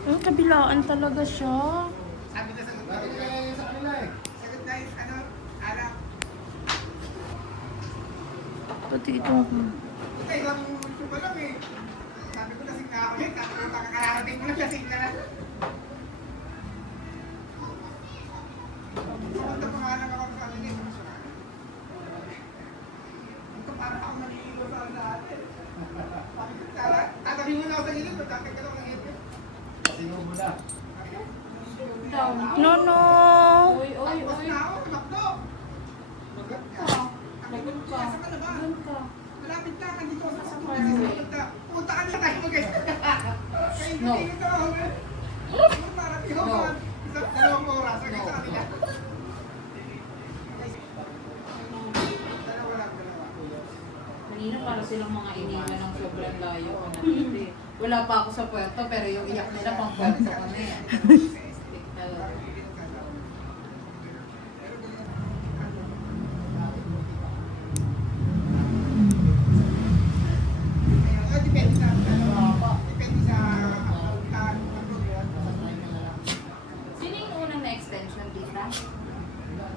Kabilaan talaga siya. Sabi na sagot sa kanila eh. Sagot na yung ano, alam. Pati itong... Ito, isang ito pa lang eh. Sabi ko lasing na ako eh. Sabi ko kakarating mo na lasing na lang. Pumunta pa nga lang ako sa amin eh. Ito parang ako naliligo sa atin. Sabi ko, tatabi mo na ako sa gilid. Tatagay ka lang ng ipin. Pasinubo na. No, no! Uy, uy, Tapos uy. na ako, nakdo. Magat ka. Lagot ka. Saan ka na ba? Doon ka. Malapit na, nandito ako sa pumunta. Pumunta ka na tayo mag-guys. No. Kainin ako. Marating ako. No. Isang dalawang oras. Hanggang sa kanila. Dalawa lang, dalawa. Kanina para silang mga iniwan ng sobrang layo. Wala pa ako sa puerto pero yung iyak nila pang puerto ko na eh. Depende sa depende sa Sino yung unang na-extension, tita?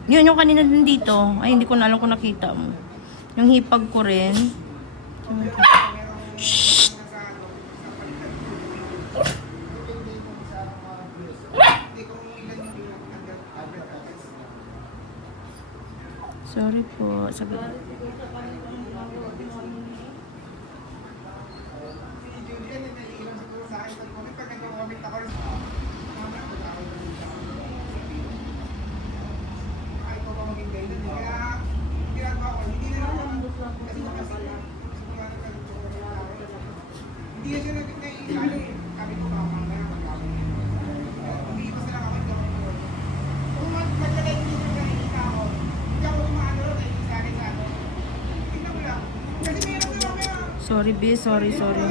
Yun yung kanina din dito. Ay, hindi ko na alam kung nakita mo. Yung hipag ko rin. Shhh! Sorry po. Sabi Si Julian, naiilang siguro sa akin. Pag nag-comment ako rin sa ay ko ba maging gayda. Kaya, ginagawa ko, hindi na lang ako. Kasi nakasala. Hindi na siya nag-iisali. Sabi ko, baka mamaya mag-gawin. Hindi ko sila kapag gawin. Kung maglagay dito na nakikita ako, hindi ako lumaano rin, naiisali sa ano. Tingnan mo lang. Kasi meron na mamaya. sorry, B. Sorry, sorry.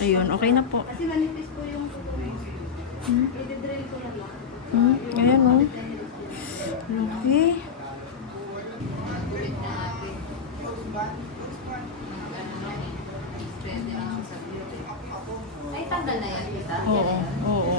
Ayun, okay na po. Kasi manipis po yung i-drill ko lang. Ayan, oh. Okay. Ulit natin. Pwede lang sa beauty. Ay, tanggal na yan, tita? Oo, oo.